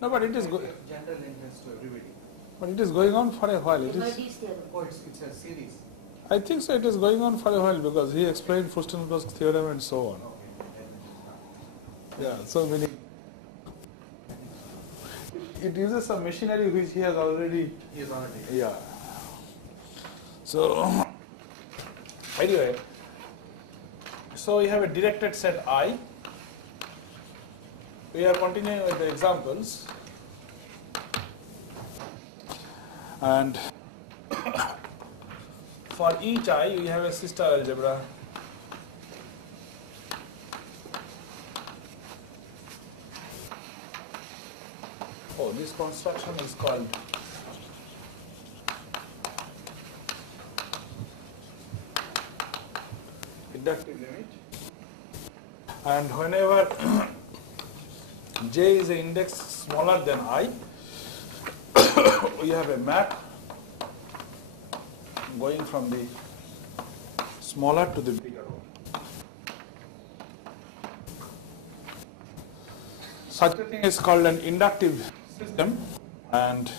No, but it is general entrance to everybody. but it is going on for a while. It is. Oh, it's a series. I think so. It is going on for a while because he explained Furstenberg's theorem and so on. Yeah. So many. It uses some machinery which he has already. He is already. Yeah. So anyway, so we have a directed set I. We are continuing with the examples, and for each I we have a sister algebra. Oh, this construction is called inductive limit, and whenever j is an index smaller than I, we have a map going from the smaller to the bigger one. Such a thing is called an inductive system, and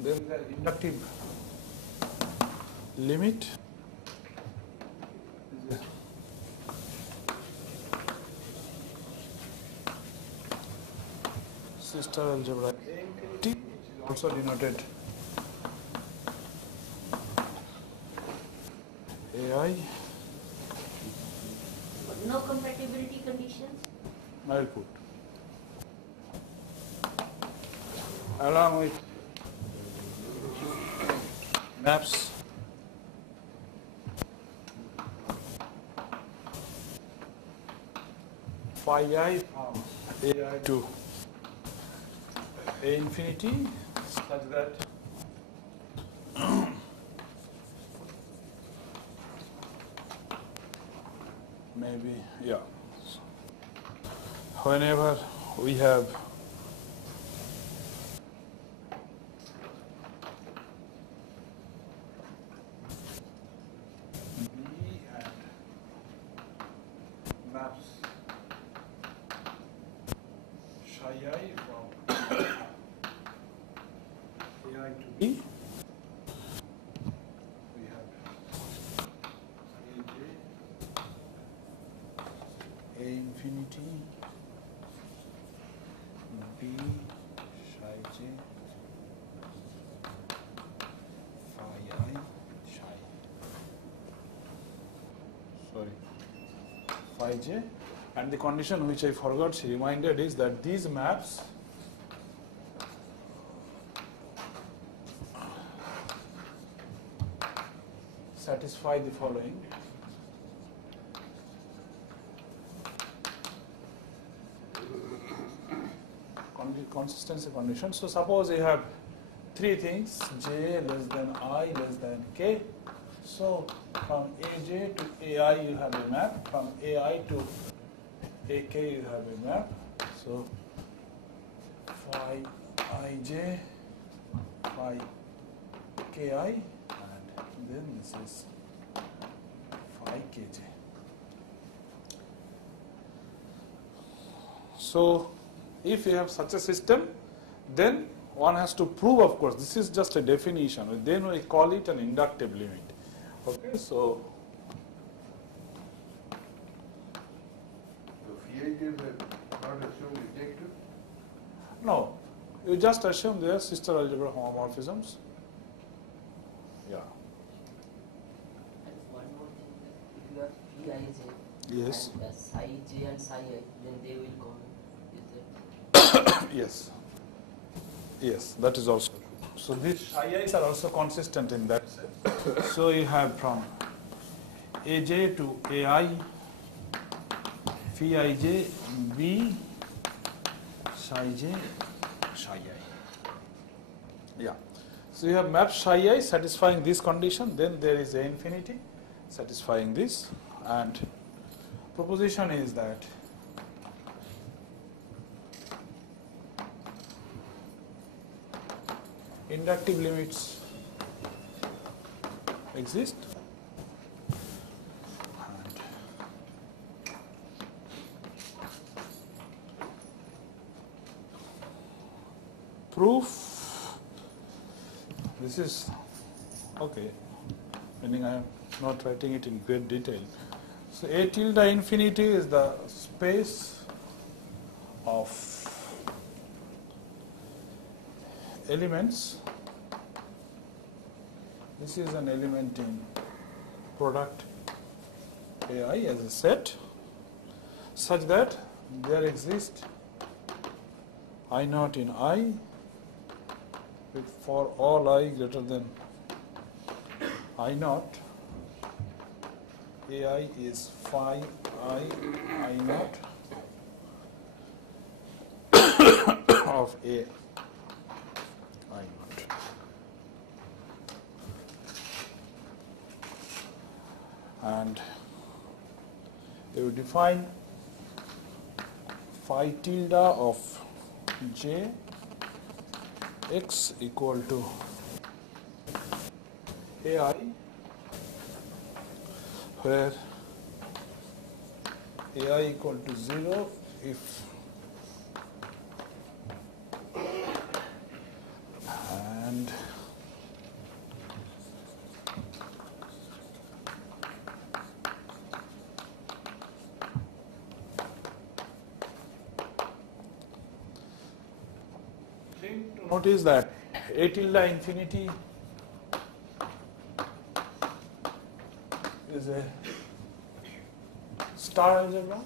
then the inductive limit is a sister algebra T, which is also denoted AI. No compatibility conditions? I will put along with maps phi I from AI to A infinity such that maybe, yeah, whenever we have B and maps psi I from AI to B, we have AJ A infinity B psi j phi I psi phi j, and the condition which I forgot she reminded is that these maps satisfy the following. Consistency condition. So suppose you have three things, j less than I less than k. So from aj to ai you have a map, from ai to ak you have a map. So phi ij, phi ki, and then this is phi kj. So if you have such a system, then one has to prove, of course, this is just a definition, then we call it an inductive limit. Okay, so phi is not assumed ejective? no, you just assume they are sister algebra homomorphisms. Yeah. And one more thing, if you have phi ij Yes. and psi j and psi I, then they will come. Is that Yes. Yes, that is also true. So these i's are also consistent in that sense. So you have from aj to ai, phi ij, b, psi j, psi I. Yeah. So you have map psi I satisfying this condition, then there is a infinity satisfying this, and proposition is that inductive limits exist proof, this is okay, meaning I am not writing it in great detail. So A tilde infinity is the space of elements. This is an element in product AI as a set, such that there exists I naught in I for all I greater than I naught. AI is phi I naught of A I naught. And you define phi tilde of J x equal to AI, where AI equal to 0 if and thing to notice that A tilde infinity is a star algebra,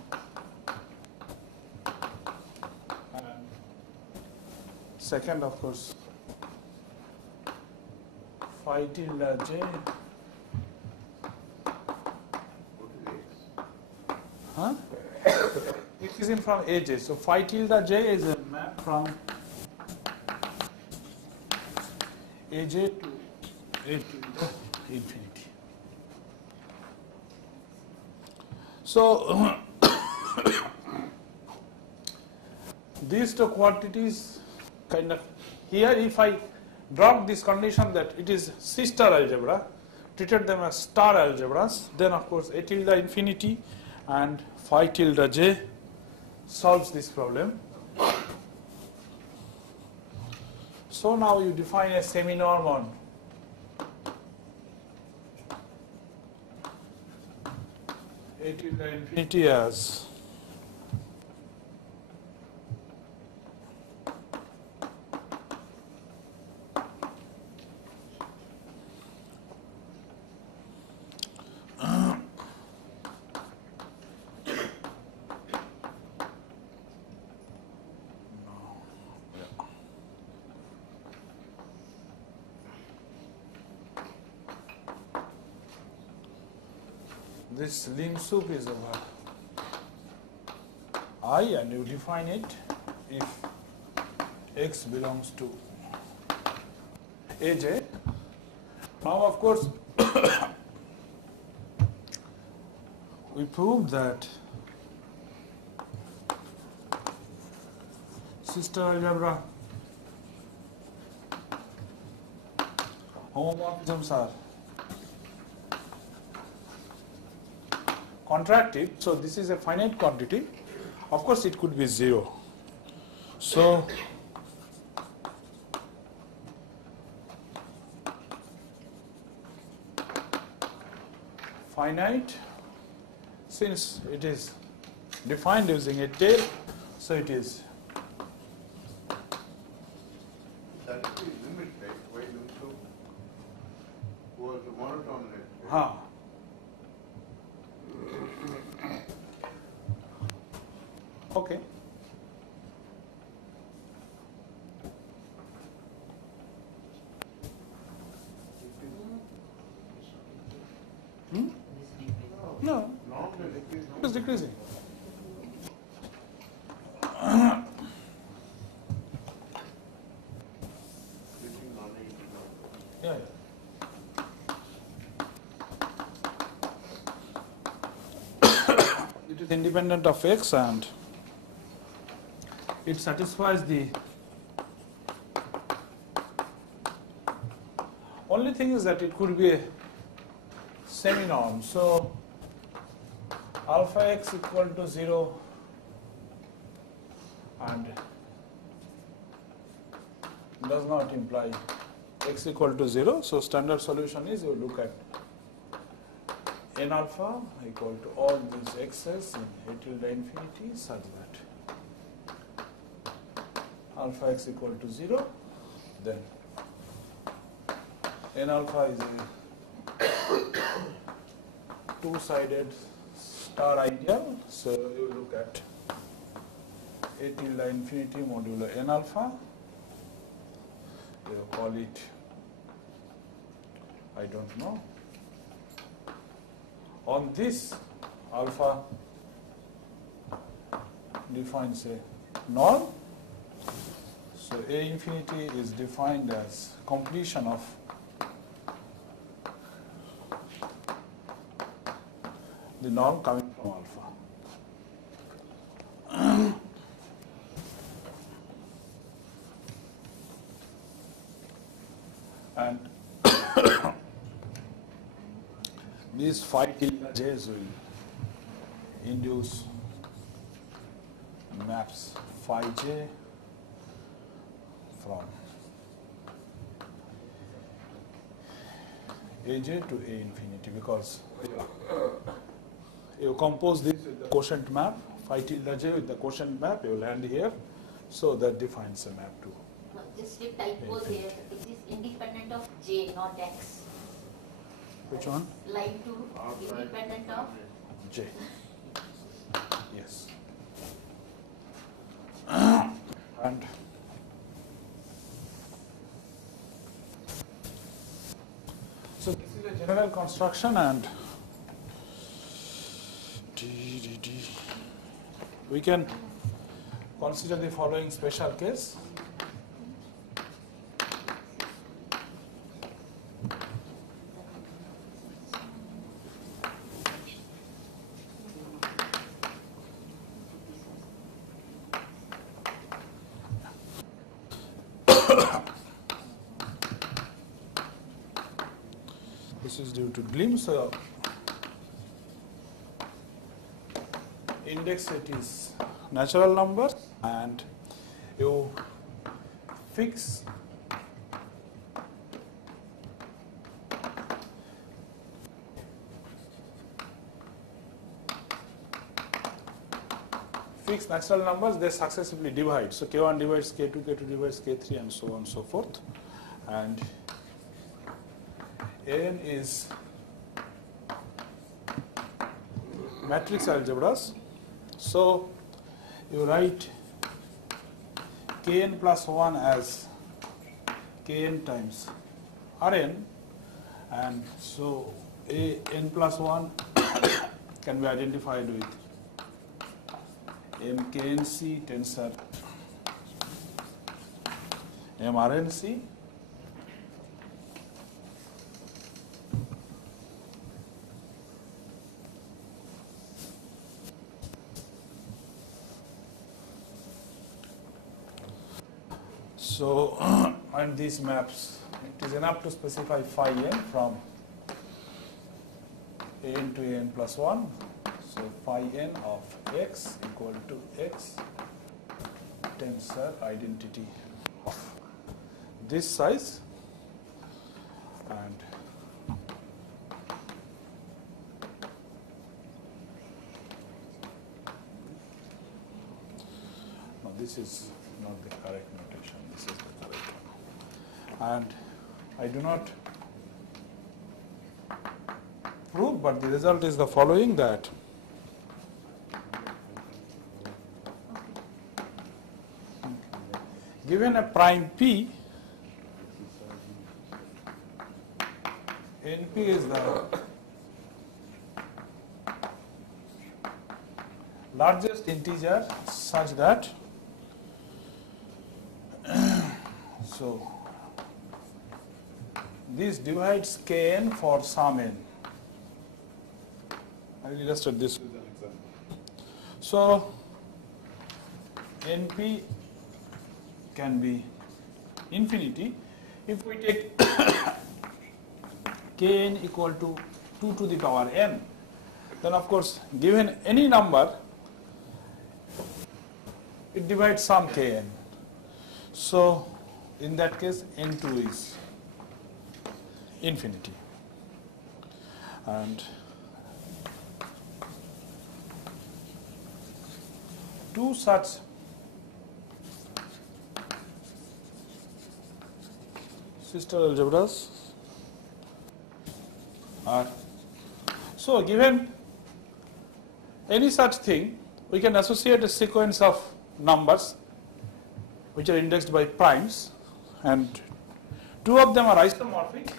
and second, of course, phi tilde j, huh? It is in from AJ. So phi tilde j is a map from AJ to A tilde infinity. So these two quantities kind of here, if I drop this condition that it is C-star algebra, treated them as star algebras, then of course A tilde infinity and phi tilde j solves this problem. So now you define a semi-norm on A tilde infinity as this lim sup is over I, and you define it if x belongs to AJ. Now, of course, we proved that C-star algebra homomorphisms are contractive, so this is a finite quantity. Of course, it could be 0. So finite, since it is defined using a tail, so it is That is the limit, right? Why lim sup was a monotone net. huh. Okay. Hmm? This decrease. No, Norm will decrease, it is decreasing. switching on A to norm. Yeah. It is independent of x and it satisfies the only thing is that it could be a semi-norm. So alpha x equal to 0 and does not imply x equal to 0. So standard solution is you look at n alpha equal to all these x's in a tilde infinity such that alpha x equal to 0, then n alpha is a two-sided star ideal. So you look at a tilde infinity modulo n alpha, you call it, I don't know. On this, alpha defines a norm. So A infinity is defined as completion of the norm coming from alpha. And these phi tilde j's will induce maps phi j from aj to a infinity, because you compose this with the quotient map, phi tilde j with the quotient map, you land here, so that defines a map to. Just a typo here. It is independent of j, not x. Which one? Line 2, independent of J. Yes. And so this is a general construction, and we can consider the following special case. This is due to glimpse. Index set is natural numbers, and you fix natural numbers, they successively divide. So K1 divides K2, K2 divides K3, and so on and so forth. And An is matrix algebras. So you write Kn plus 1 as Kn times Rn, and so An plus 1 can be identified with MKNC tensor MRNC. So, and these maps, it is enough to specify phi n from an to an plus 1. So, phi n of x equal to x tensor identity of this size, and no, this is not the correct notation, this is the correct one. And I do not prove, but the result is the following, that given a prime P, NP is the largest integer such that so this divides Kn for some n. I will illustrate this with an example. So NP can be infinity if we take Kn equal to 2 to the power n. Then of course, given any number, it divides some Kn. So In that case, N2 is infinity. And two such sister algebras are, so given any such thing, we can associate a sequence of numbers which are indexed by primes, and two of them are isomorphic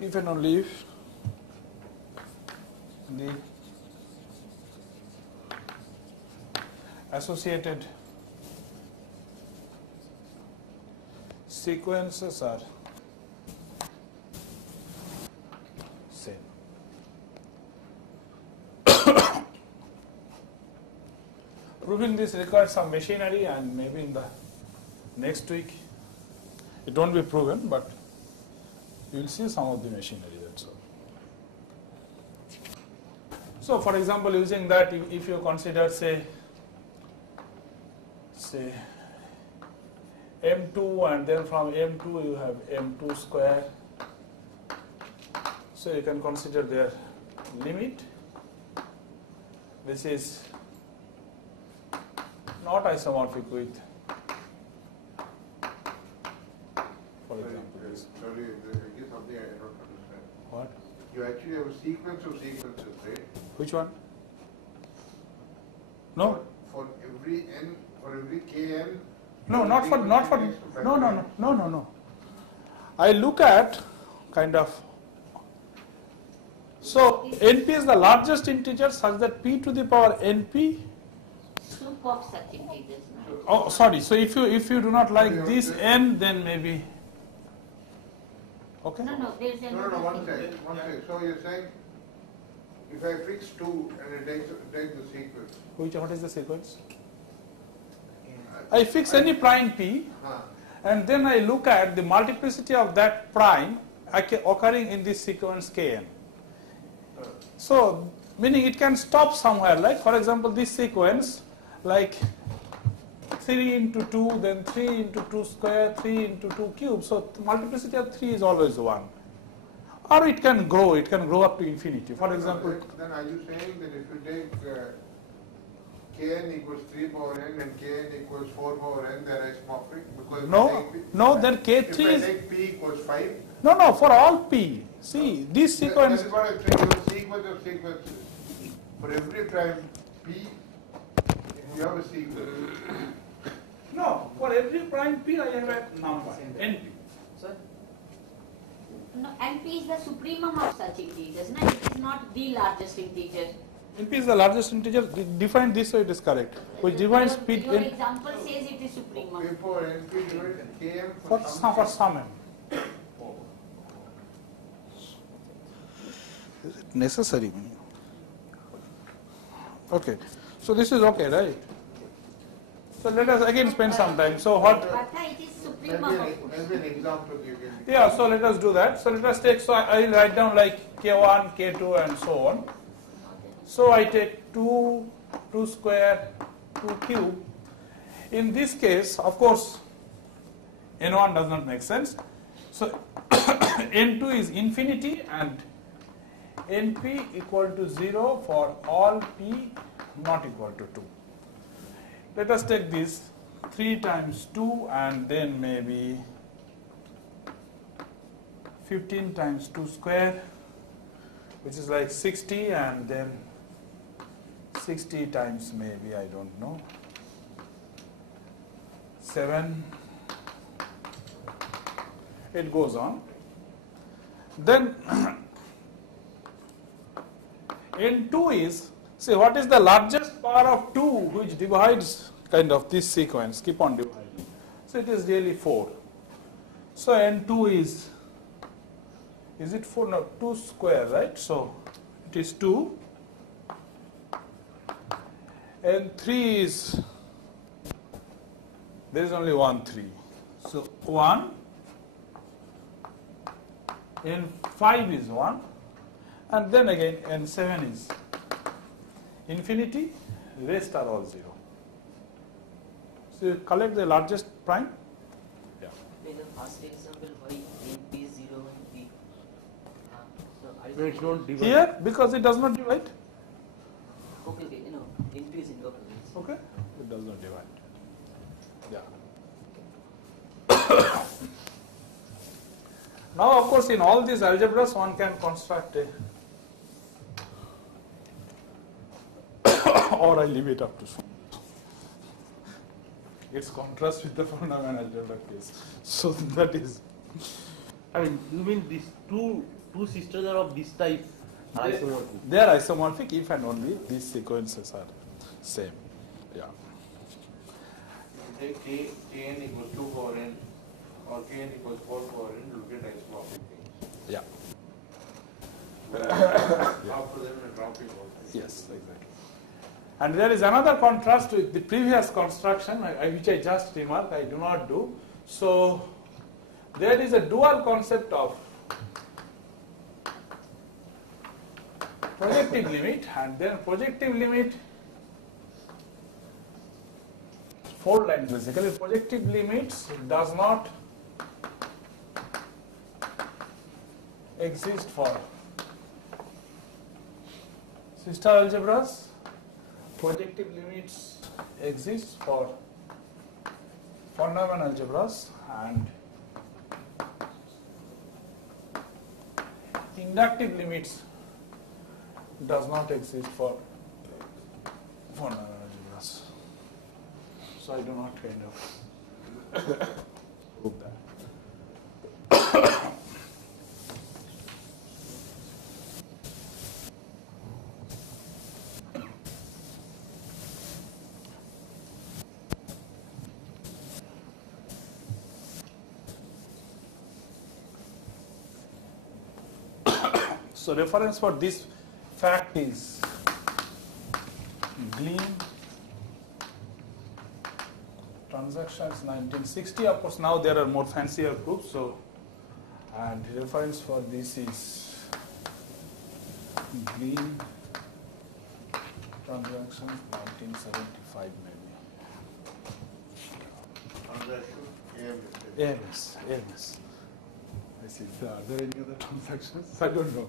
if and only if the associated sequences are same. Proving this requires some machinery, and maybe in the next week it won't be proven, but you will see some of the machinery, that's all. So for example, using that, if you consider say M2, and then from M2 you have M2 square, so you can consider their limit, which is not isomorphic with, for example, this. Sorry, here's something I don't understand. What? You actually have a sequence of sequences, right? Which one? No, For every n, for every kn. no, not for, no. I look at kind of, so NP is the largest integer such that p to the power NP. Soup of such integers. No? Oh, sorry. So if you do not like this n, then maybe. Okay. No, there is No, another one thing. sec, one sec. So you're saying, if I fix 2 and it takes the sequence. What is the sequence? I fix any prime p, and then I look at the multiplicity of that prime occurring in this sequence kn. So, meaning it can stop somewhere, like for example this sequence, like 3 into 2, then 3 into 2 square, 3 into 2 cube. So the multiplicity of 3 is always 1. Or it can grow up to infinity. For example, Then are you saying that if you take kn equals 3 power n and kn equals 4 power n, they are isomorphic? Because then K3 if I is, take p equals 5. no, for all p. See, this sequence, That is what I'm saying, you have a sequence of sequences. For every prime p, you have a sequence. no, for every prime p I have a number, np. Sir? No, NP is the supremum of such integers. No? It is not the largest integer. np is the largest integer, defined this way it is correct, which defines p Your example says it is supremum. P for np divided kn for some n. Is it necessary? Okay, so this is okay, right? So let us again spend some time. So what? But it is supremum of Maybe an example you can. Yeah, so let us do that. So let us take, so I will write down like K1, K2 and so on. So I take 2 square, 2 cube. In this case, of course, N1 does not make sense. So N2 is infinity and NP equal to 0 for all P not equal to 2. Let us take this 3 times 2 and then maybe 15 times 2 square, which is like 60, and then 60 times maybe, I don't know, 7. It goes on. Then N2 is, see, what is the largest power of 2 which divides kind of this sequence, keep on dividing. So it is really 4. So N2 is it 4? No, 2 square, right? So it is 2. And 3 is, there is only 1 3. So 1. N5 is 1. And then again N7 is infinity. Rest are all 0. So you collect the largest prime. Yeah. In the first example, why NP is 0 and P? So are No, it's not divided. Here, because it does not divide. okay, NP is in okay. Yes. Okay. It does not divide. Yeah. Now, of course, in all these algebras, one can construct a, or I leave it up to you. It's contrast with the von Neumann algebra case. So that is. I mean, you mean these two sisters are of this type are isomorphic? They are isomorphic if and only these sequences are same. Yeah. If you take kn equals 2 power n or kn equals 4 power n, you get isomorphic things. Yeah. After them, a dropping also. Yes, exactly. And there is another contrast with the previous construction, which I just remarked, I do not do. So there is a dual concept of projective limit, and then projective limit, 4 lines basically. Projective limits does not exist for sister algebras. Projective limits exist for von Neumann algebras, and inductive limits does not exist for von Neumann algebras. So I do not kind of prove that. So reference for this fact is Glean Transactions 1960. Of course, now there are more fancier proofs. So, and reference for this is Glean Transactions 1975 maybe. Transaction AMS. I see. Are there any other transactions? I don't know.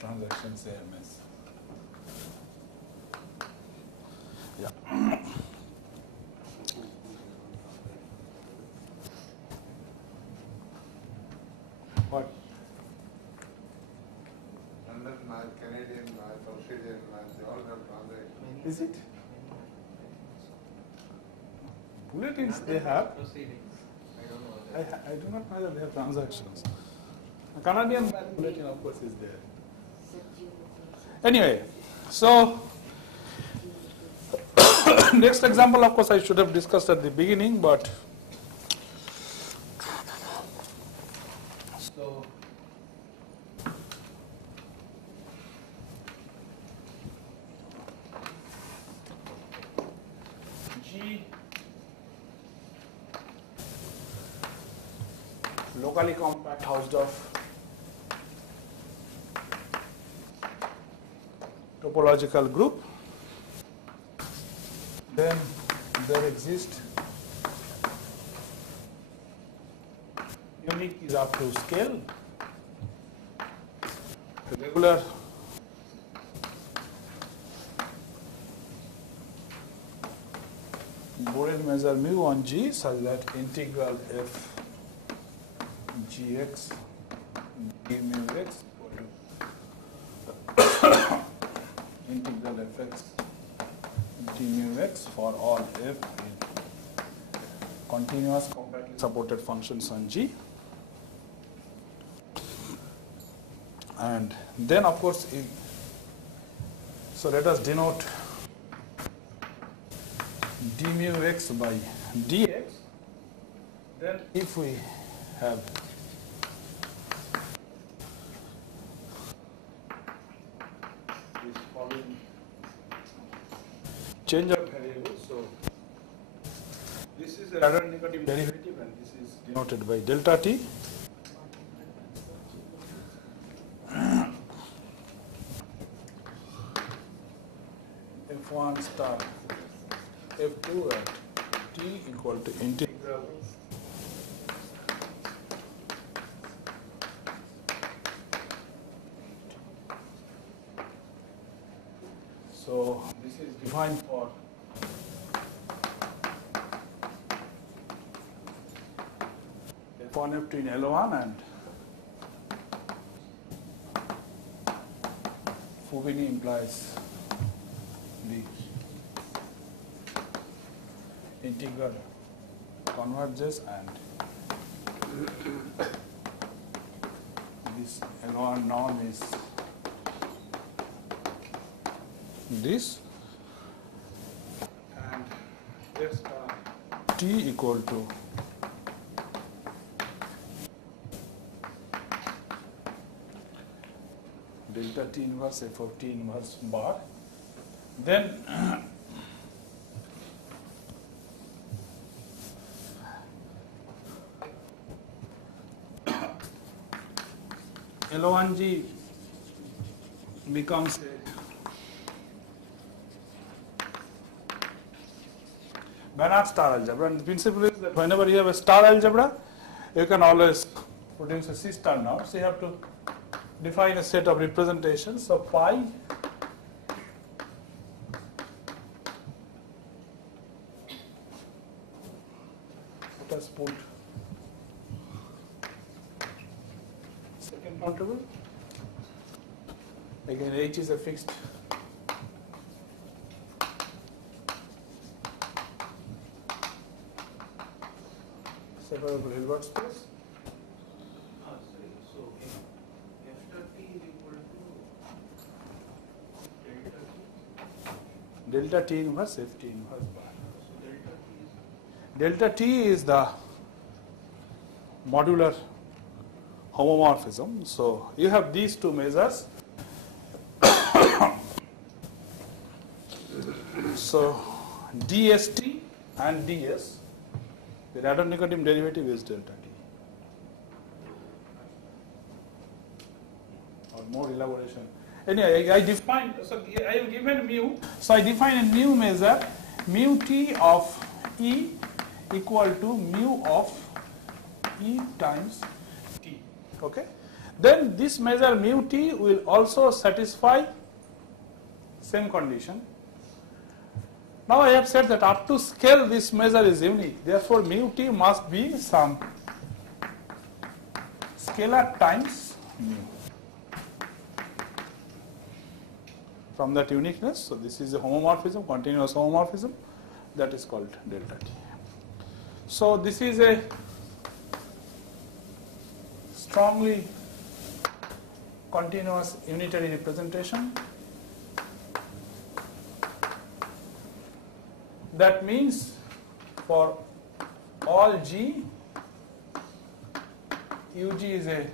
Transactions AMS. Yeah. What? London math, Canadian math, Australian math, they all have transactions. Is it? Bulletins they have. Proceedings. I don't know. I do not know that they have transactions. A Canadian math bulletin, of course, is there. Anyway, so next example, of course, I should have discussed at the beginning, but so G locally compact Hausdorff topological group. Then there exists unique is up to scale, regular Borel measure mu on G such that integral f gx d mu x equal to integral fx d mu x for all f in continuous compactly supported functions on G. And then, of course, so let us denote d mu x by dx. Then if we have this following change of variables, so this is a radar negative derivative and this is denoted by delta t. F1 star F2 at t t equal to integral so this is defined for F1 between L1 and Fubini implies the integral converges and this L1 norm is this and f star t equal to delta t inverse f of t inverse bar. Then L1G becomes a Banach star algebra, and the principle is that whenever you have a star algebra, you can always produce a C star norm. So you have to define a set of representations. So pi let us put second countable. Again, H is a fixed separable Hilbert space. So after t is equal to Delta t inverse f t inverse bar. so Delta t is the modular homomorphism. So you have these two measures. So dst and ds, the radon-Nicotin derivative is delta t. Or more elaboration. Anyway, I define, so I have given mu, so I define a new measure, mu t of E equal to mu of E times t. Okay? Then this measure mu t will also satisfy same condition. Now I have said that up to scale this measure is unique. Therefore, mu t must be some scalar times mu. From that uniqueness, so this is a homomorphism, continuous homomorphism, that is called delta t. So this is a strongly continuous unitary representation. That means for all G, UG is a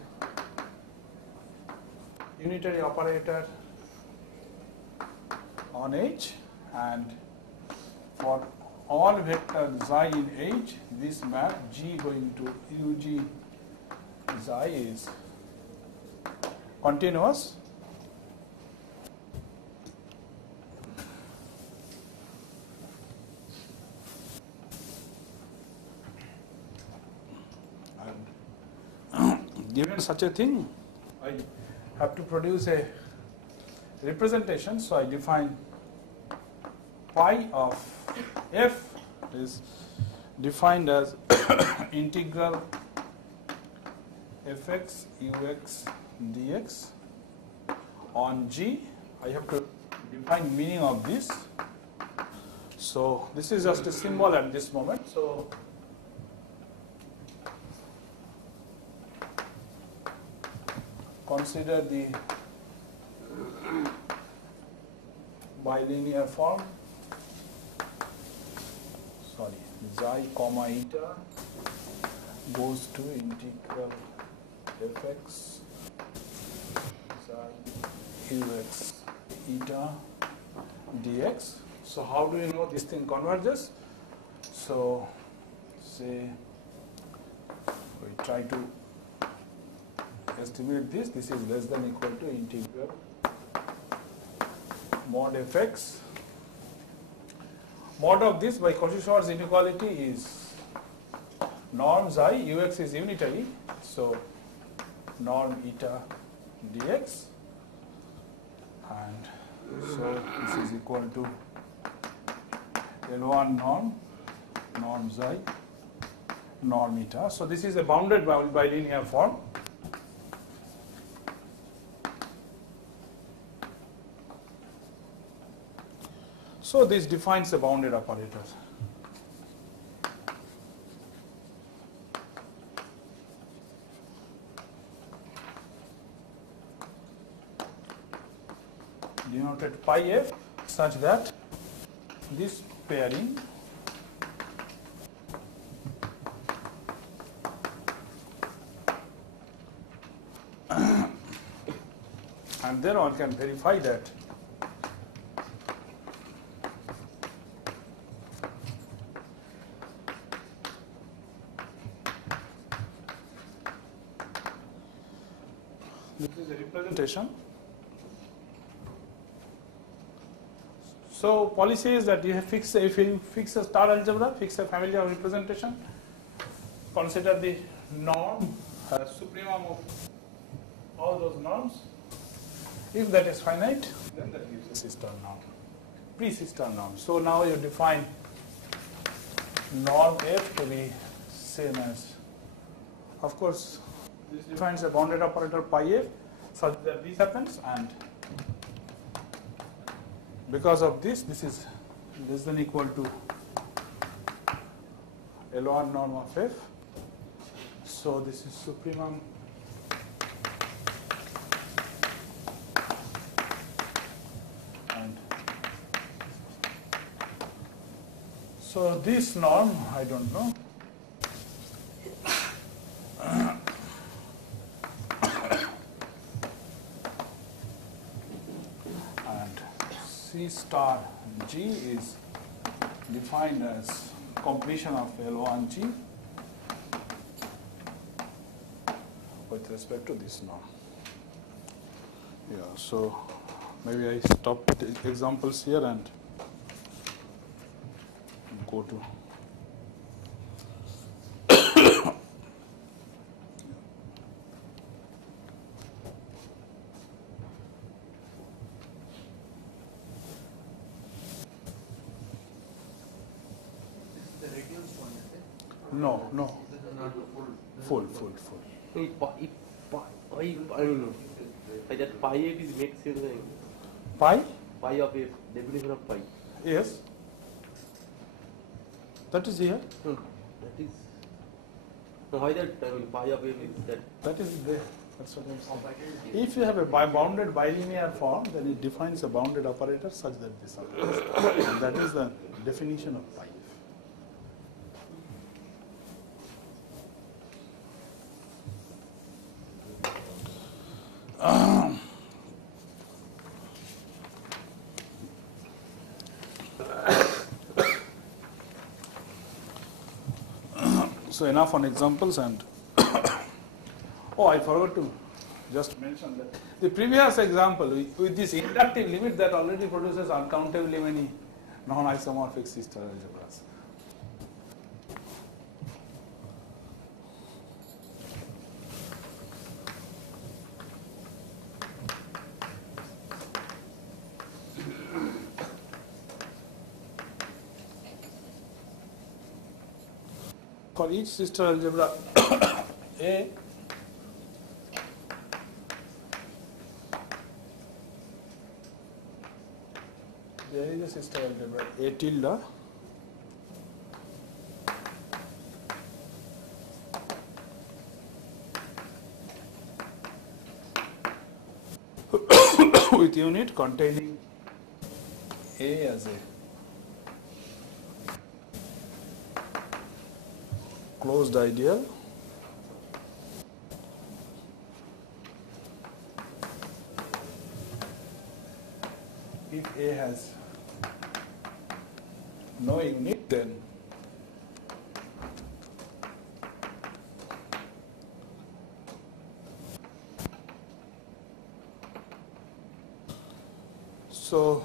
unitary operator on H, and for all vector xi in H, this map G going to UG xi is continuous. Given such a thing, I have to produce a representation, so I define pi of f is defined as integral fx ux dx on G. I have to define meaning of this. So this is just a symbol at this moment. So consider the bilinear form. Sorry, xi comma eta goes to integral fx xi ux eta dx. So how do you know this thing converges? So say we try to estimate this. This is less than equal to integral mod fx mod of this by Cauchy-Schwarz inequality is norm xi, ux is unitary, so norm eta dx, and so this is equal to L1 norm xi, norm eta. So this is a bounded bilinear form. So this defines a bounded operator. Denoted pi f such that this pairing and then one can verify that this is a representation. So policy is that if you fix a star algebra, fix a family of representation, consider the norm as supremum of all those norms. If that is finite, then that gives a C-star norm, pre-C-star norm. So now you define norm f to be same as, of course, this defines a bounded operator pi f such that this happens, and because of this, this is less than equal to L1 norm of f. So this is supremum and so this norm, I don't know. C star G is defined as completion of L1G with respect to this norm. Yeah, so maybe I stop the examples here and go to The reduced one, is it? no. This is not the Full. full. So if pi, I don't know. Like that pi f is makes sense. Like, Pi? pi of f, definition of pi. Yes. That is here. No, that is. No, why that? I mean, pi of f is that. That is there. That's what I'm saying. If you have a bounded bilinear form, then it defines a bounded operator such that this occurs. And that is the definition of pi. So enough on examples, and oh, I forgot to just mention that the previous example with this inductive limit that already produces uncountably many non-isomorphic C-star algebras. For each C-star algebra A, there is a C-star algebra A tilde with unit containing A as a closed ideal if A has no unit, then so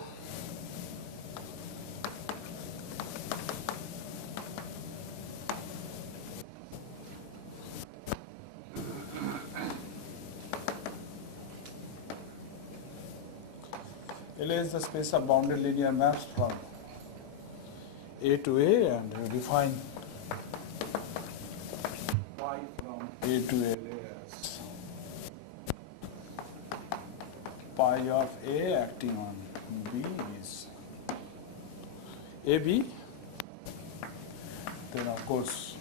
LA is the space of bounded linear maps from A to A, and you define pi from A to LA as pi of A acting on B is AB. Then of course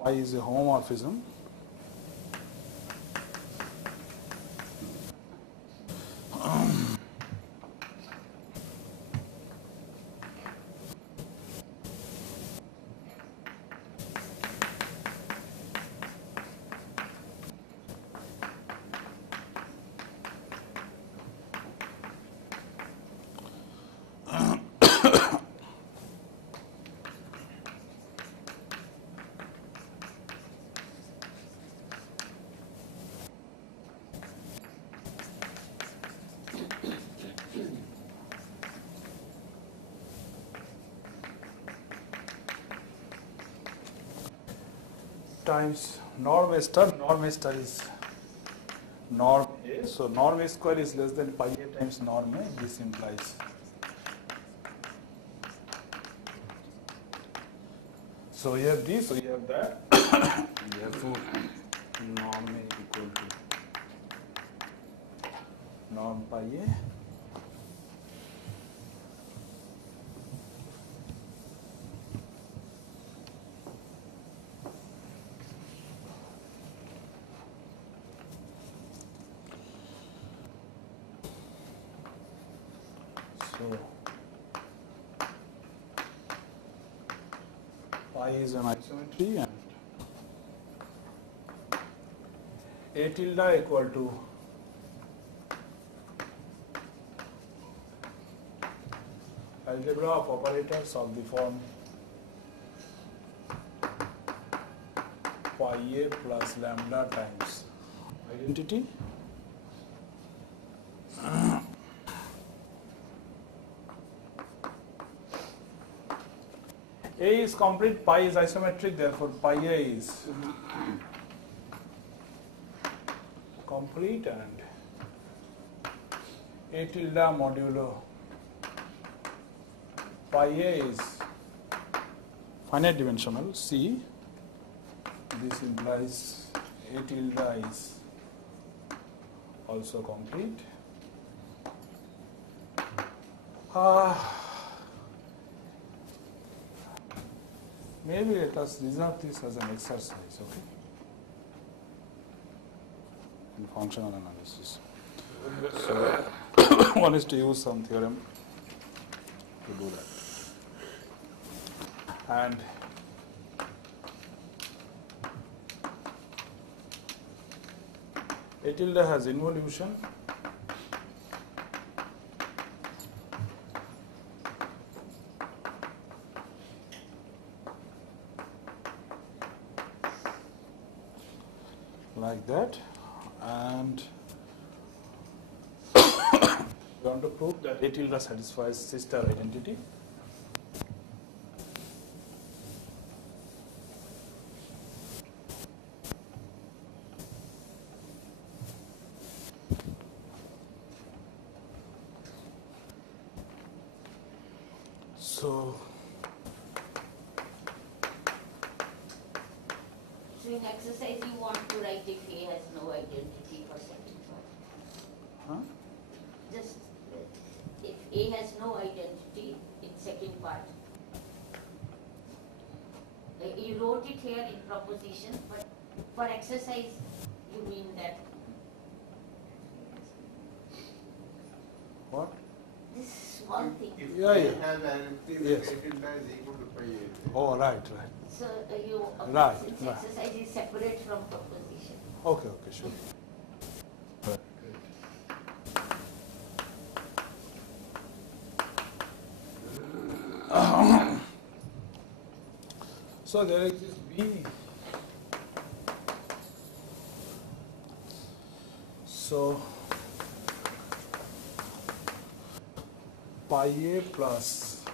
pi is a homomorphism. Times norm A star. Norm A star is norm A. So norm A square is less than pi A times norm A. This implies so we have this, so we have that. Therefore, norm A equal to norm pi A. So pi is an isometry, and A tilde equal to algebra of operators of the form pi A plus lambda times identity. A is complete, pi is isometric, therefore pi A is complete, and A tilde modulo pi A is finite dimensional C. This implies A tilde is also complete. Maybe let us reserve this as an exercise, okay? In functional analysis. So one is to use some theorem to do that. And A tilde has involution. Like that, and we want to prove that A tilde satisfies C-star identity. So in exercise you want to write if A has no identity for second part. huh? Just if A has no identity in second part. You wrote it here in proposition, but for exercise you mean that What? this small thing. If Yeah, A yeah. has identity, then Yes. A tilde is equal to pi A. Oh, right. So you Right, since right. exercise is separate from proposition. Okay, sure. So there exists B. So pi A plus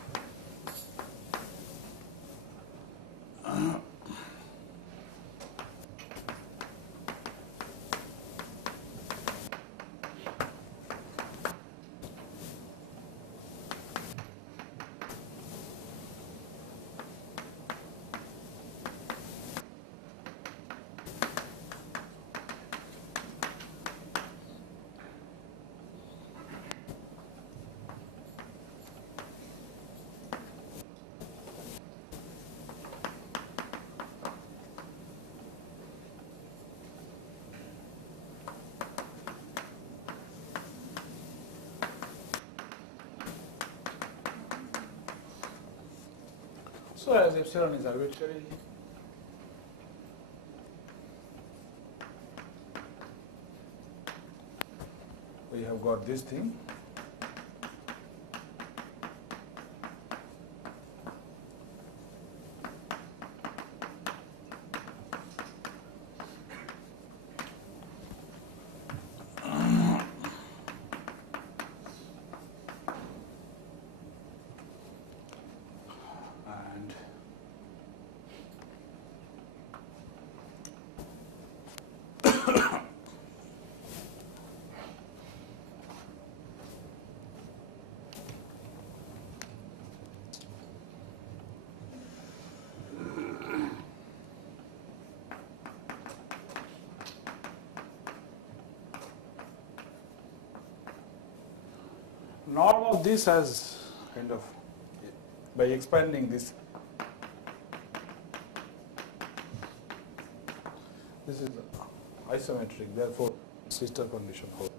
So as epsilon is arbitrary, we have got this thing. And norm of this has kind of, by expanding this, this is isometric, therefore sister condition holds.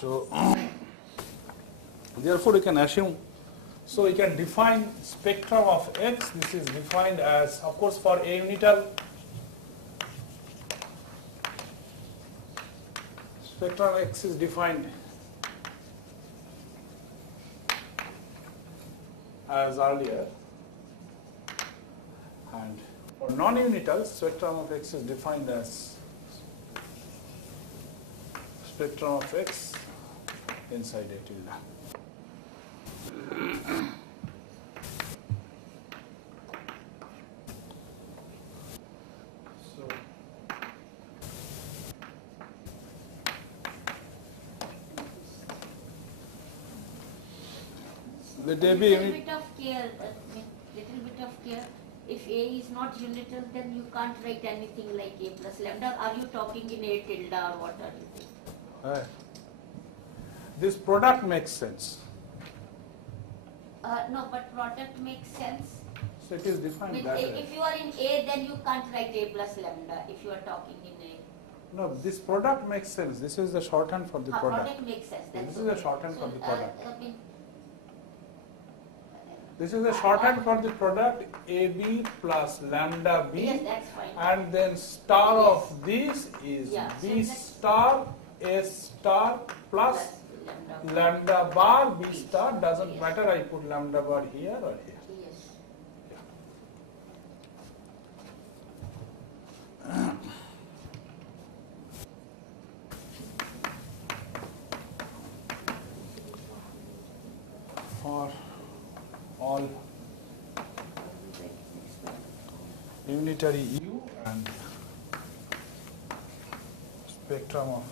So, therefore, we can assume, so we can define spectrum of X. This is defined as, of course, for a unital, spectrum X is defined as earlier, and for non-unital, spectrum of X is defined as spectrum of X inside a tilde. So, let there be little bit of care, little bit of care. If A is not unital, then you can't write anything like A plus lambda. Are you talking in A tilde or what are you saying? this product makes sense. No, but product makes sense. So it is defined With that A, way. if you are in A, then you can't write A plus lambda if you are talking in A. No, this product makes sense. This is the shorthand for the product. Product makes sense. That's This is a okay. shorthand for the product. I mean, This is the shorthand for the product AB plus lambda B, yes, that's fine. and then star Yes. of this is Yeah, so B that's- star S star plus lambda. lambda bar B star. Doesn't Yes. matter, I put lambda bar here or here. Yes. For all unitary U and spectrum of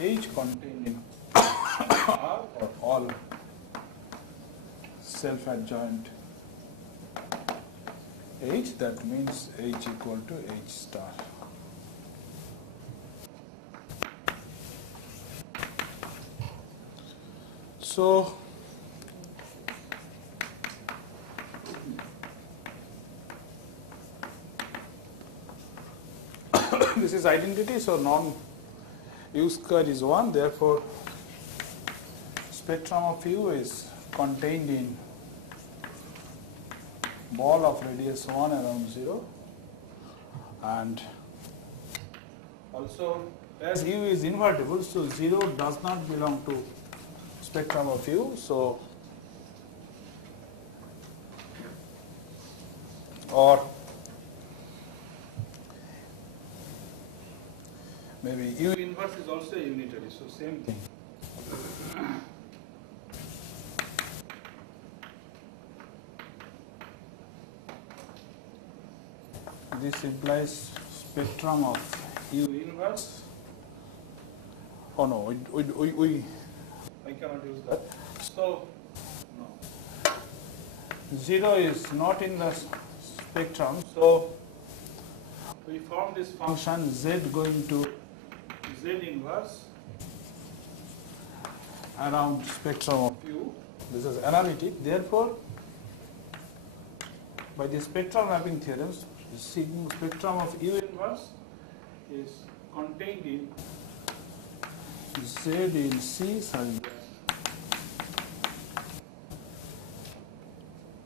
H contained in R for all self-adjoint H, that means H equal to H star. So, this is identity, so non U square is 1, therefore spectrum of U is contained in ball of radius 1 around 0, and also as U is invertible, so 0 does not belong to spectrum of U, so or maybe U inverse is also unitary, so same thing. This implies spectrum of U inverse. Oh no, I cannot use that. So, no. 0 is not in the spectrum. So, we form this function z going to z inverse around spectrum of u. This is analytic. Therefore, by the spectral mapping theorems, the spectrum of u inverse is contained in z in C such that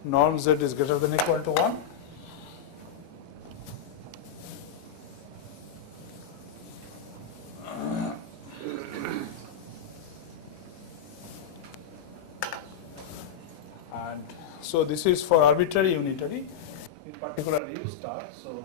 norm z is greater than or equal to 1. And so this is for arbitrary unitary, in particular u star. So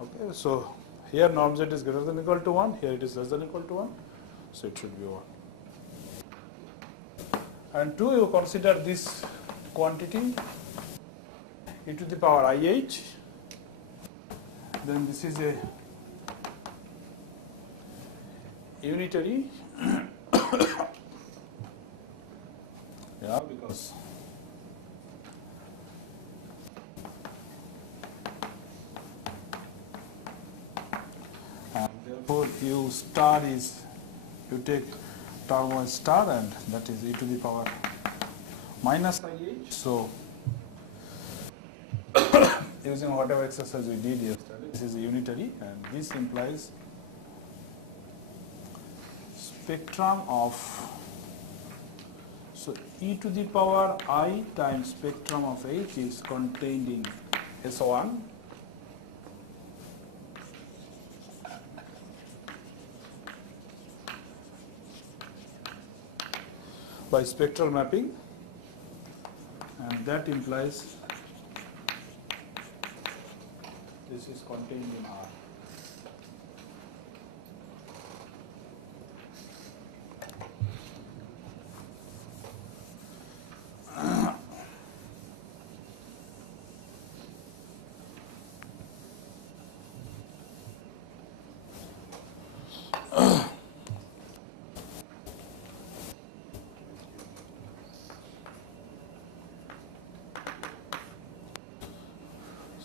okay, so here norm z is greater than or equal to 1, here it is less than or equal to 1, so it should be 1. And 2, you consider this quantity e to the power IH, then this is a unitary, yeah, because and therefore u star is, you take term 1 star and that is e to the power minus IH. So using whatever exercise we did yesterday, this is a unitary, and this implies spectrum of, so e to the power I times spectrum of H is contained in S1 by spectral mapping, and that implies this is contained in R.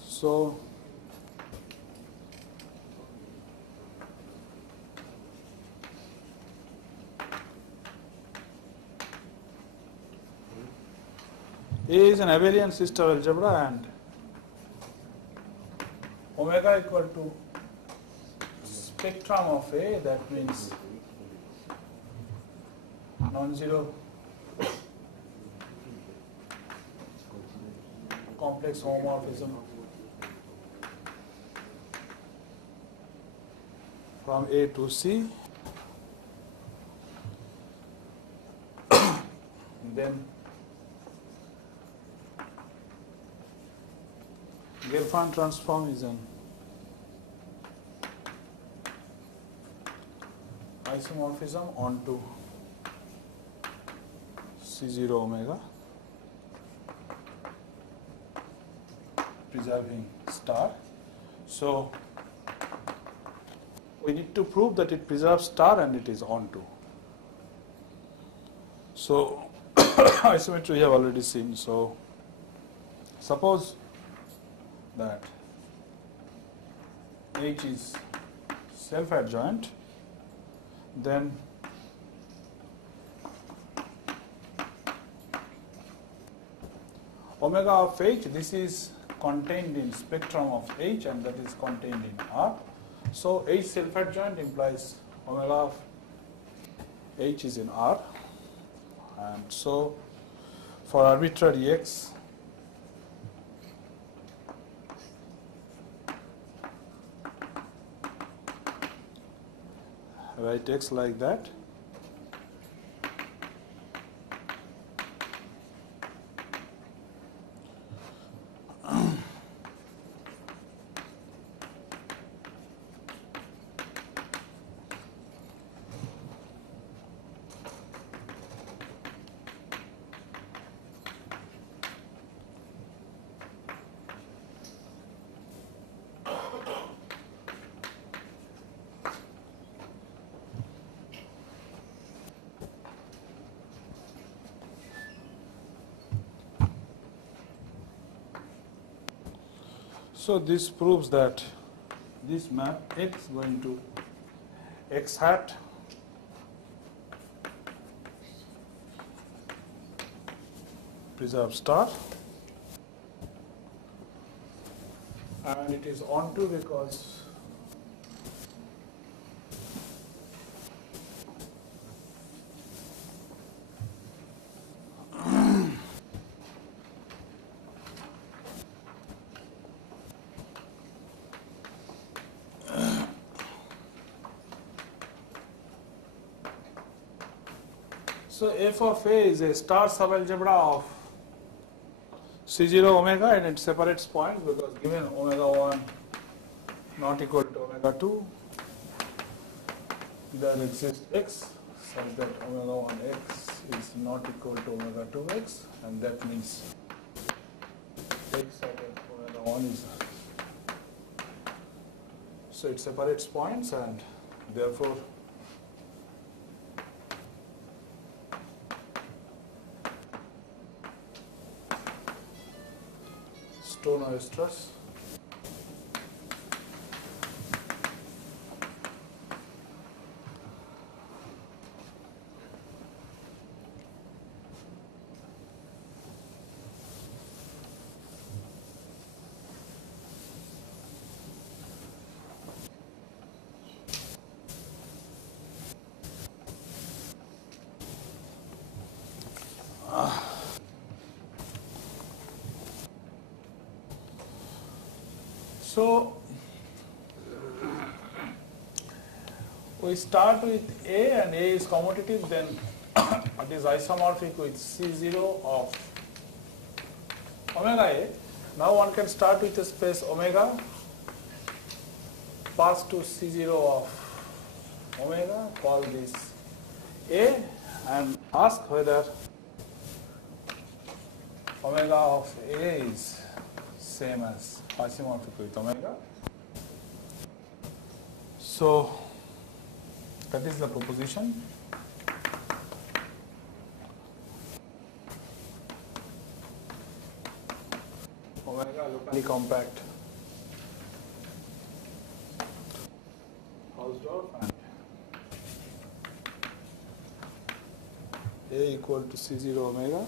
So A is an abelian sister algebra, and omega equal to spectrum of A, that means non-zero complex homomorphism from A to C, then Gelfand transform is an isomorphism onto C0 omega, preserving star. So we need to prove that it preserves star and it is onto. So isometry we have already seen. So suppose that H is self-adjoint, then omega of H, this is contained in spectrum of H and that is contained in R. So H self-adjoint implies omega of H is in R, and so for arbitrary X, write X like that. So this proves that this map x going to x hat preserve star, and it is onto because so f of A is a star subalgebra of C0 omega, and it separates points because given omega 1 not equal to omega 2, there exists x such that omega 1 x is not equal to omega 2 x, and that means x at omega 1 is. So it separates points, and therefore Stono-Strauss So we start with A, and A is commutative, then it is isomorphic with C0 of omega A. Now one can start with a space omega, pass to C0 of omega, call this A, and ask whether omega of A is same as isomorphic with omega. So that is the proposition. Omega locally compact Hausdorff, and A equal to C0 omega.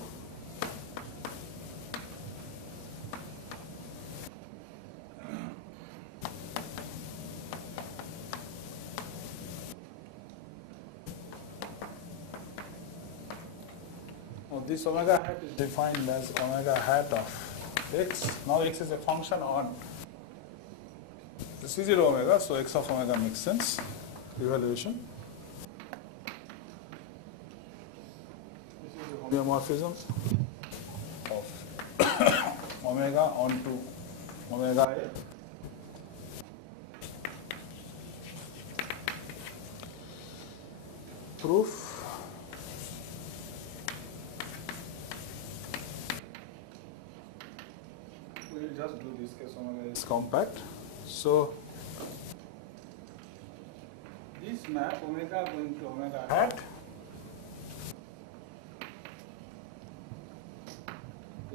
This omega hat is defined as omega hat of x. Now x is a function on the C0 omega, so x of omega makes sense. Evaluation. This is the homeomorphism of omega onto omega A. Proof. We will just do this case omega is compact. So this map omega going to omega hat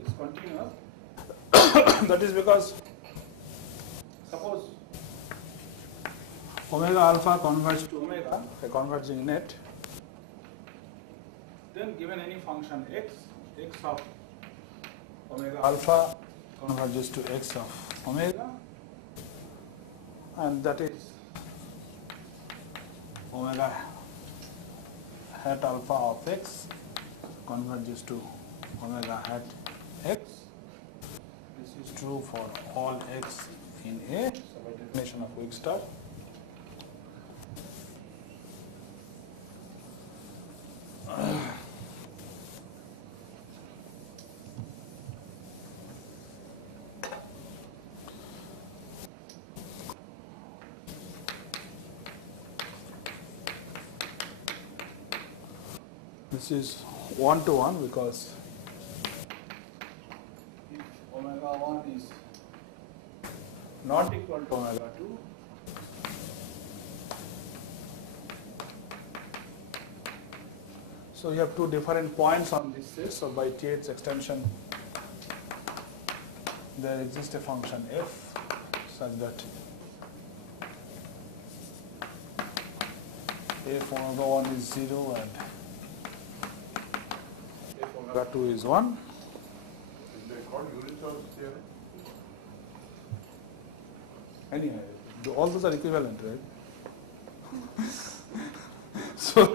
is continuous. That is because suppose omega alpha converges to omega, a converging net, then given any function x, x of omega alpha converges to x of omega, and that is omega hat alpha of x converges to omega hat x. This is true for all x in A, so by definition of weak star. This is 1-to-1 because if omega 1 is not equal to omega 2, so you have two different points on this set. So by Thiett's extension, there exists a function f such that f omega 1 is 0 and f omega 2 is 1. Is they called Unisol's theorem? Anyway, all those are equivalent, right? So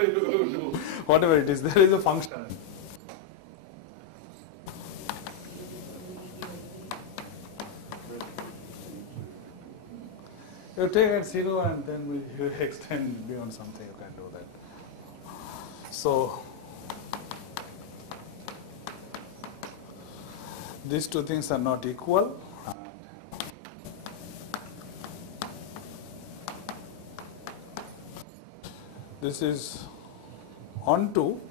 whatever it is, there is a function. You take at 0 and then you extend beyond something, you can do that. So these two things are not equal. This is onto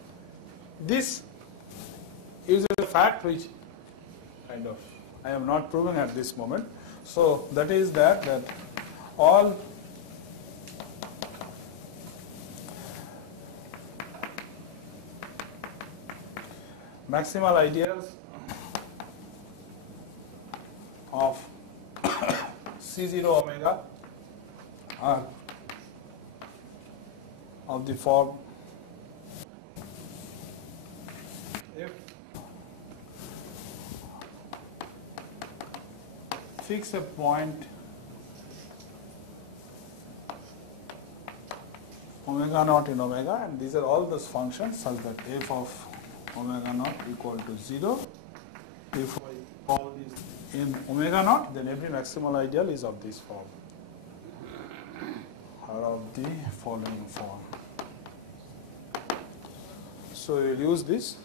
this is a fact which kind of I am not proving at this moment. So that is that all maximal ideals of C0 omega are of the form if fix a point omega naught in omega, and these are all those functions such that f of omega naught equal to 0. If I call this in omega naught, then every maximal ideal is of this form or of the following form. So we will use this.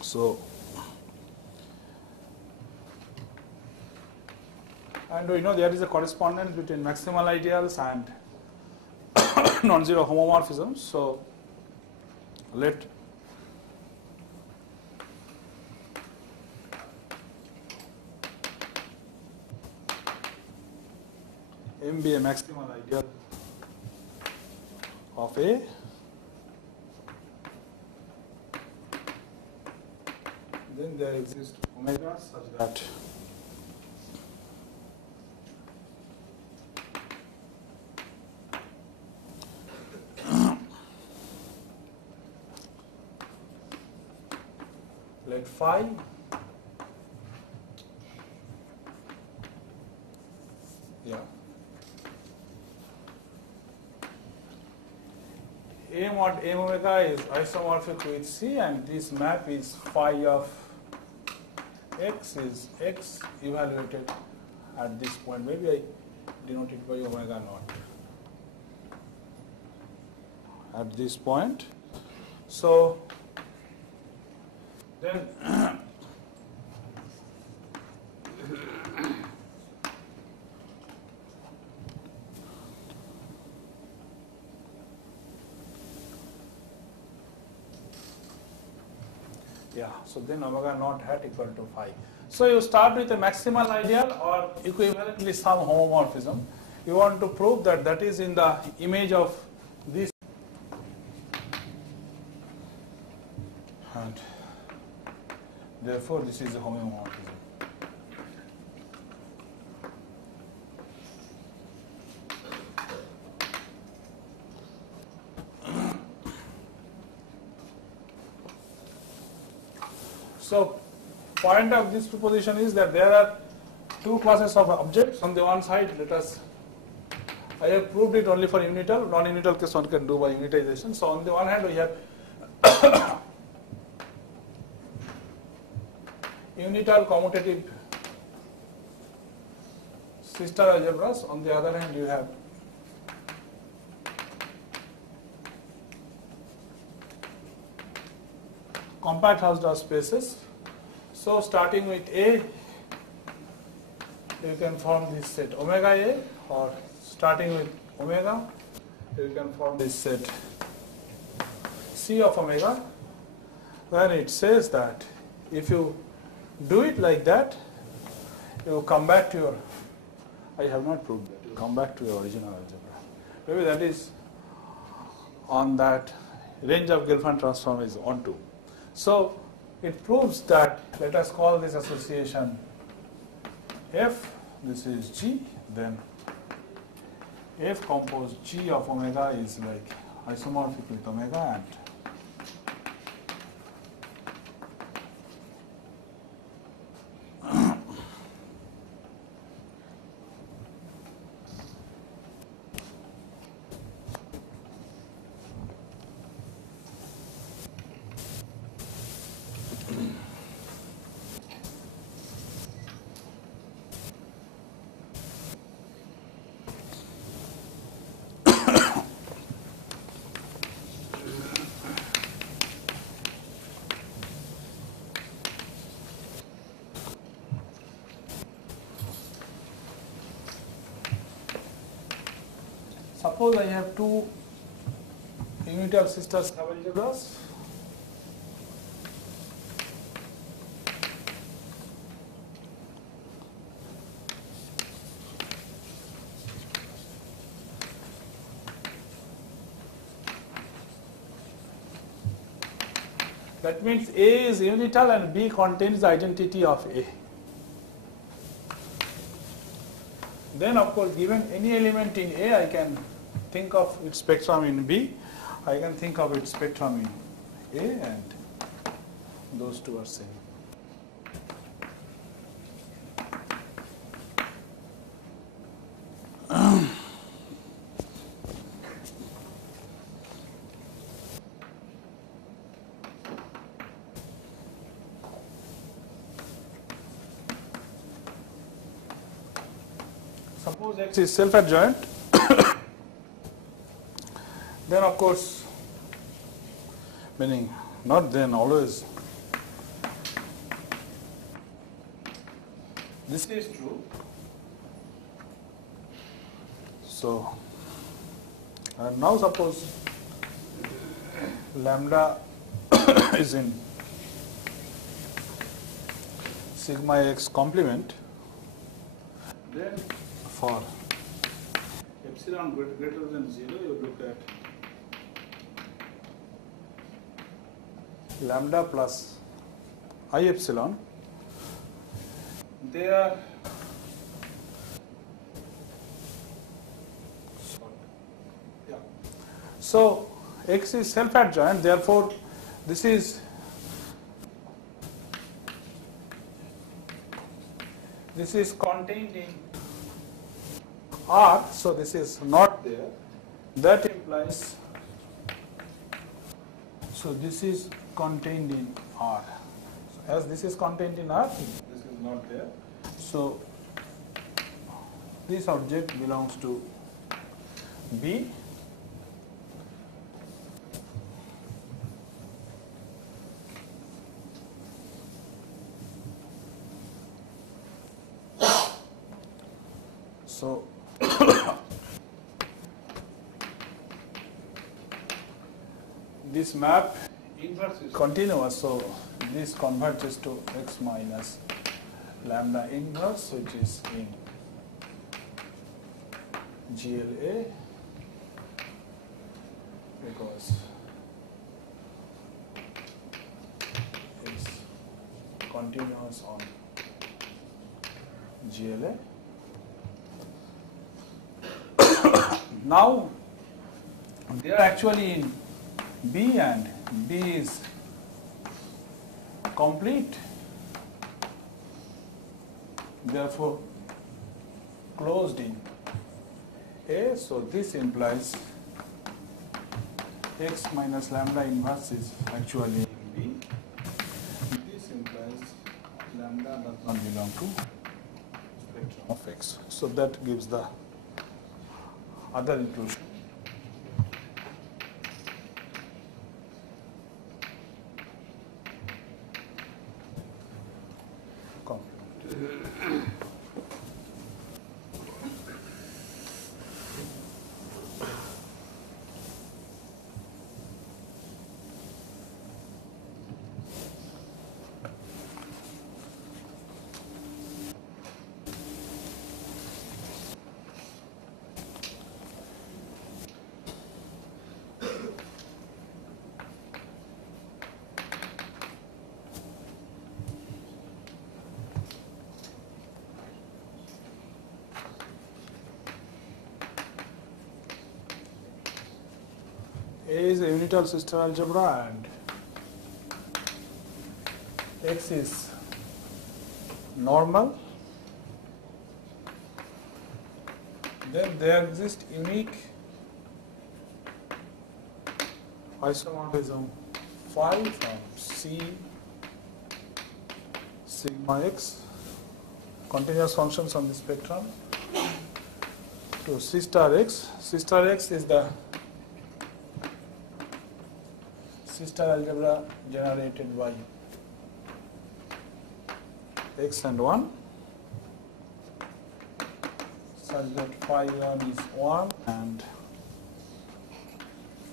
So, and we know there is a correspondence between maximal ideals and non-zero homomorphisms. So, let M be a maximal ideal of A, then there exists omega such that let phi A mod M omega is isomorphic with C, and this map is phi of x is x evaluated at this point. Maybe I denote it by omega naught at this point. So then so then omega naught hat equal to phi. So you start with a maximal ideal or equivalently some homomorphism. You want to prove that that is in the image of this, and therefore this is a homomorphism. So point of this proposition is that there are two classes of objects. On the one side, I have proved it only for unital. Non-unital case one can do by unitization. So on the one hand, we have unital commutative sister algebras. On the other hand, you have compact Hausdorff spaces. So starting with A, you can form this set omega A, or starting with omega, you can form this set C of omega. Then it says that if you do it like that, you come back to your I have not proved that. Come back to your original algebra. Maybe that is on that range of Gelfand transform is onto. So it proves that, let us call this association F, this is G, then F compose G of omega is like isomorphic with omega, and suppose I have two unital sister subalgebras. That means A is unital and B contains the identity of A. Then of course, given any element in A, I can think of its spectrum in B, I can think of its spectrum in A, and those two are same. Suppose X is self-adjoint, then of course, meaning not then, always, this is true. So, and now suppose lambda is in sigma x complement, then for epsilon greater than 0, you look at lambda plus I epsilon. They are so X is self-adjoint, therefore this is contained in R, so this is not there. That implies, so this is contained in R. So as this is contained in R, this is not there. So this object belongs to B. So this map inverse is continuous, so this converges to X minus lambda inverse, which is in GLA, because it's continuous on GLA. Now they are actually in B, and B is complete, therefore closed in A. So this implies X minus lambda inverse is actually in B. This implies lambda does not belong to spectrum of X. So that gives the other inclusion. A is a unital sister algebra and X is normal. Then there exists unique isomorphism phi from C sigma x continuous functions on the spectrum to C star x. C star x is the C star algebra generated by x and 1 such that phi 1 is 1 and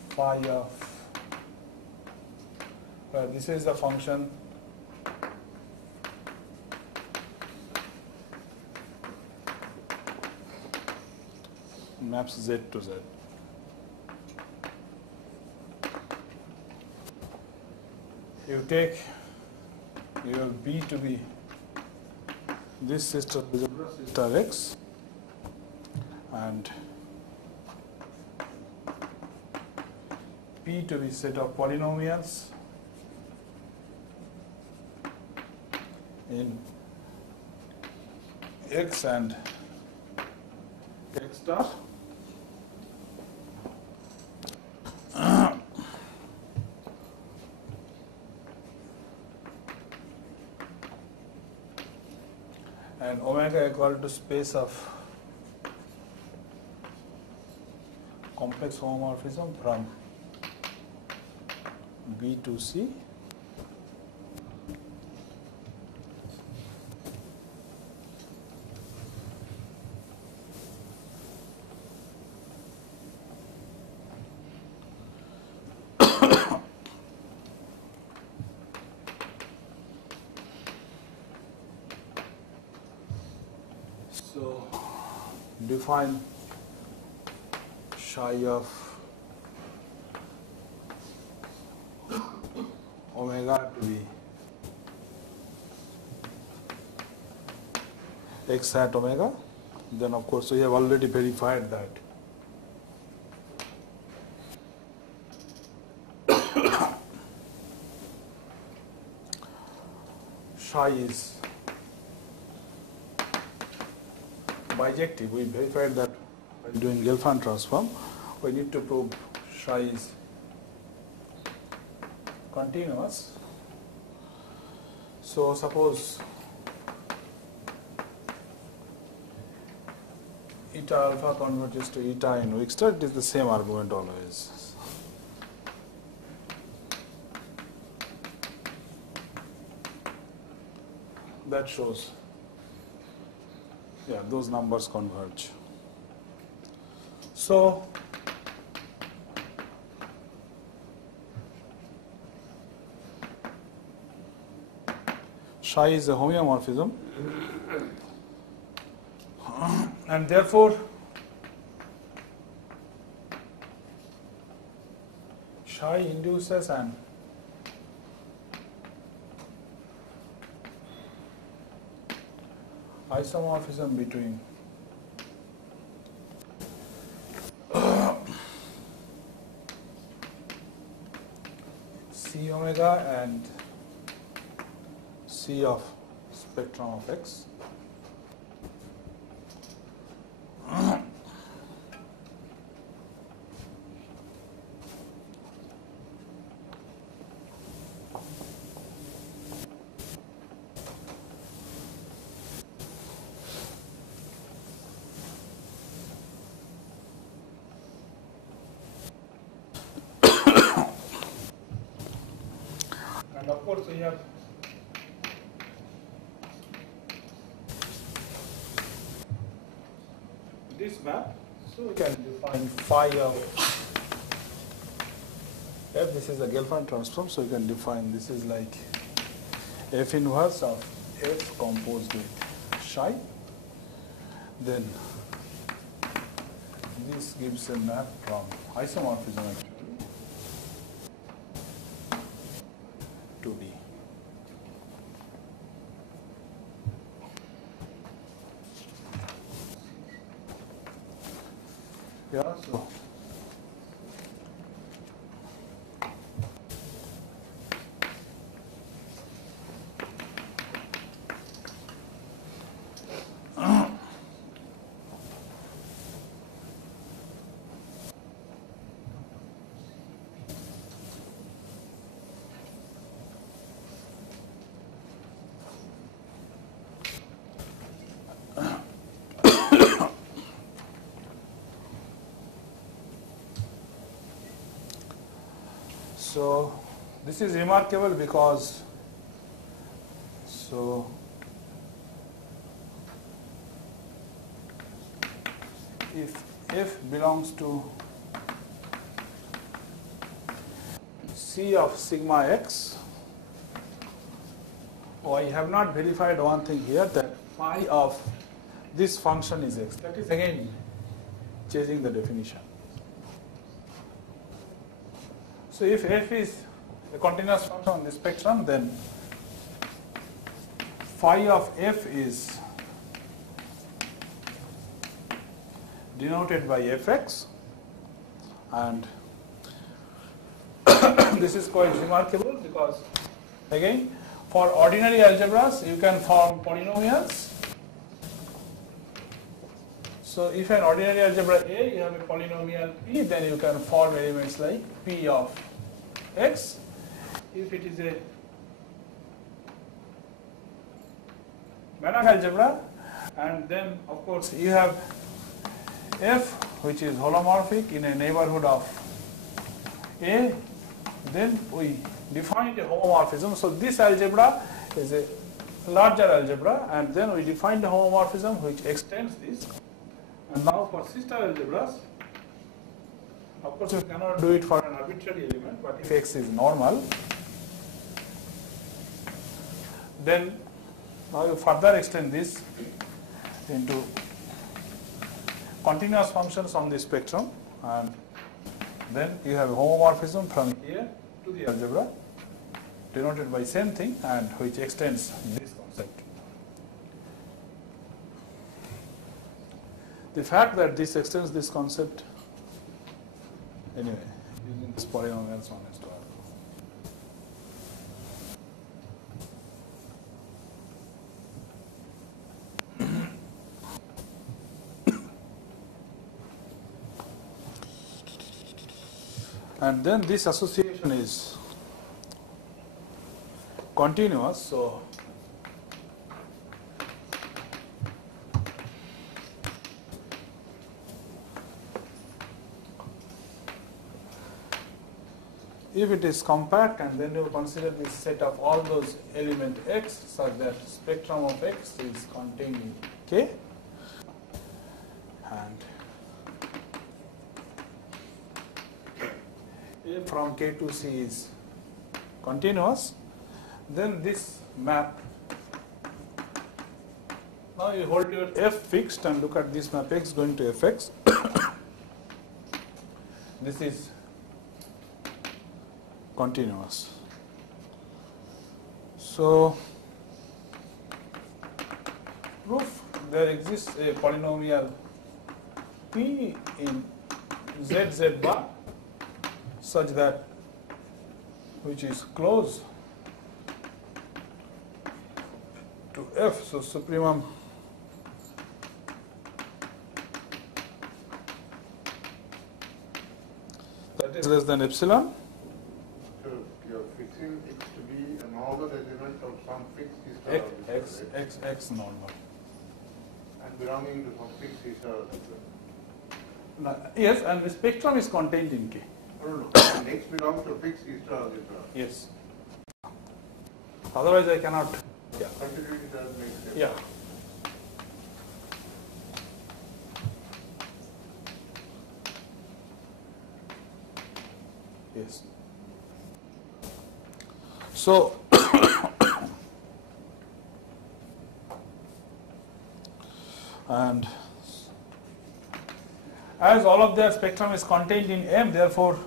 phi of where this is the function maps z to z. You take your B to be this sister x and P to be set of polynomials in x and x star. And omega equal to space of complex homomorphism from B to C. So define psi of omega to be x hat omega. Then of course we have already verified that psi is bijective. We verified that by doing Gelfand transform. We need to prove psi is continuous. So suppose eta alpha converges to eta in weak star, it is the same argument always. That shows, yeah, those numbers converge. So psi is a homeomorphism and therefore psi induces an isomorphism between C omega and C of spectrum of x. And of course we have this map, so we can define phi of f. This is a Gelfand transform, so we can define this is like f inverse of f composed with psi. Then this gives a map from isomorphism actually to B. Yeah, so So this is remarkable because if f belongs to C of sigma x, I have not verified one thing here, that phi of this function is x. That is again changing the definition. So if f is a continuous function on the spectrum, then phi of f is denoted by fx, and this is quite remarkable because again for ordinary algebras you can form polynomials. So if an ordinary algebra A, you have a polynomial P, then you can form elements like P of x. If it is a Banach algebra, and then of course you have f which is holomorphic in a neighborhood of A, then we defined a homomorphism. So this algebra is a larger algebra, and then we defined a homomorphism which extends this. And now for sister algebras, of course you cannot do it for an arbitrary element, but if x is normal, then now you further extend this into continuous functions on the spectrum, and then you have a homomorphism from here to the algebra denoted by same thing, and which extends this concept. The fact that this extends this concept, anyway, using this polynomials one is to R. And then this association is continuous, so if it is compact, and then you consider this set of all those element x such that spectrum of x is contained in K, and A from K to C is continuous, then this map, now you hold your f fixed and look at this map x going to fx. This is continuous. So proof there exists a polynomial P in z bar such that which is close to f, so supremum that is less than epsilon. So you're fixing it to be a normal element of some fixed history. X normal. And belonging to some fixed history. Yes, and the spectrum is contained in K. No. And X belongs to fixed history. Yes. Otherwise I cannot. Yeah. Continuity does make sense. Yeah. Yes. So and as all of their spectrum is contained in M, therefore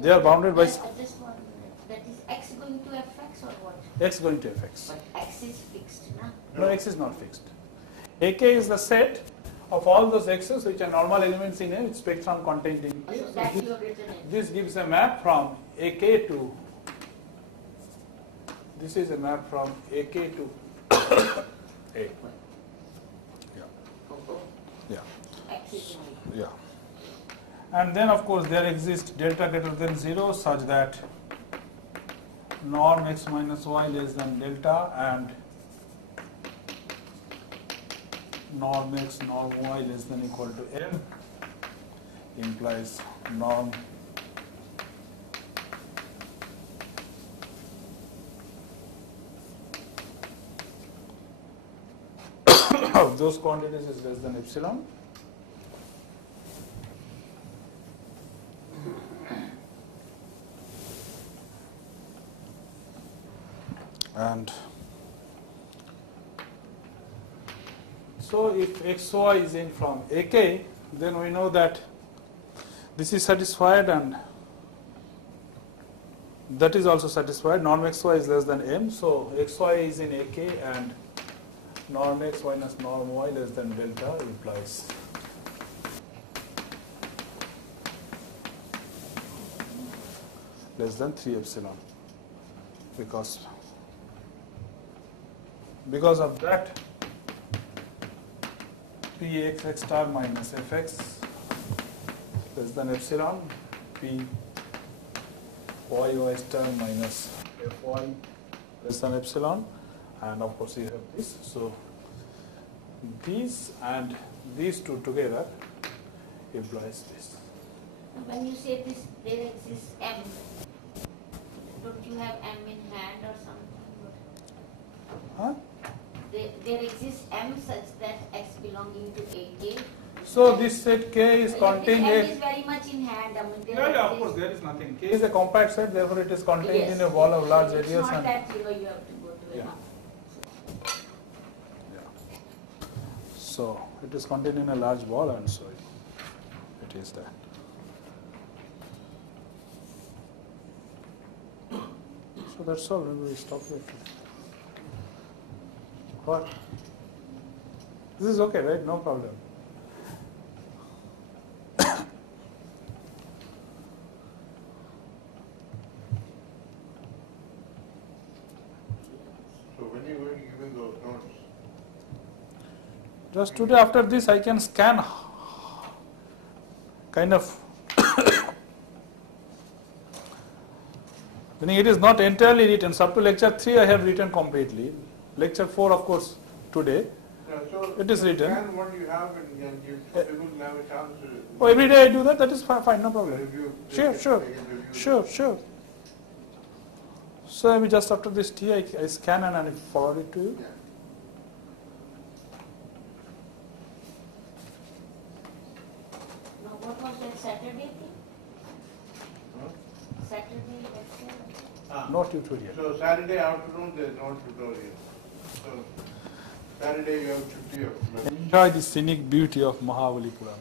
they are bounded by Just one minute. That is x going to fx or what? x going to fx. But x is fixed, na? No, x is not fixed. AK is the set of all those x's which are normal elements in A with spectrum contained in K. So So that you have written it. this gives a map from AK to, this is a map from AK to A. Yeah. Yeah. X is in it. Yeah. And then of course there exists delta greater than 0 such that norm x minus y less than delta and norm x, norm y less than equal to m implies norm of those quantities is less than epsilon. And so if xy is in from ak, then we know that this is satisfied and that is also satisfied. Norm xy is less than m, so xy is in ak and norm x minus norm y less than delta implies less than 3 epsilon, because of that px star minus fx less than epsilon, p y star minus fy less than epsilon, and of course you have this. So these and these two together implies this. When you say this, there exists M, don't you have M in hand or something? Huh? There exists M such that X belonging to AK. So this set K is contained M in. is very much in hand. I mean, Yeah, of course, there is nothing. K is a compact set, therefore it is contained in a ball of large It's radius. not And that you have to go to Yeah. a yeah. So it is contained in a large ball, and so it is that. So that's all. Maybe we stop here. What? This is okay, right? No problem. So when you going to give in those notes? Just today after this I can scan kind of meaning it is not entirely written. So up to lecture 3 I have written completely. Lecture 4 of course today. Yeah, so It is written. scan what you have and you people will have a chance to Oh, every day I do that, that is fine, no problem. review. Sure, sure, sure. So maybe just after this tea I scan and I forward it to you. Yeah. Now, what was that Saturday thing? Saturday lecture? No tutorial. So Saturday afternoon there is no tutorial. So Saturday you have Chutti. Enjoy the scenic beauty of Mahabalipuram.